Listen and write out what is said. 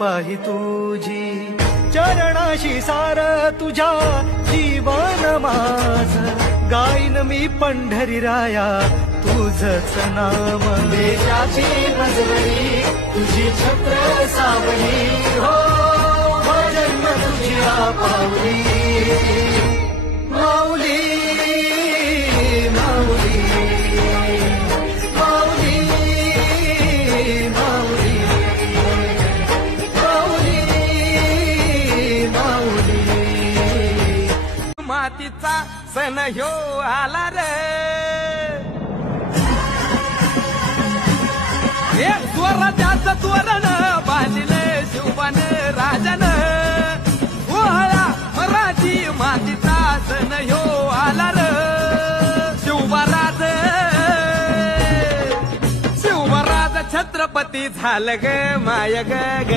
पाहि तुझी चरणाशी सार तुझ्या जीवन माझ गाईन मी पंढरी राया तुझच नाम देशाची मजवरी तुझी छत्र सावली हो भजन तुझ्या पावली माऊली माऊली माऊली माऊली माऊली माऊली मातीचा सण ह्यो आला रे एक स्वराज्याचं तोरण बांधले शिवबान राजान ओहळा मराठी मातीचा सण ह्यो आला रे शिवबाराज छत्रपती झालं ग माय ग ग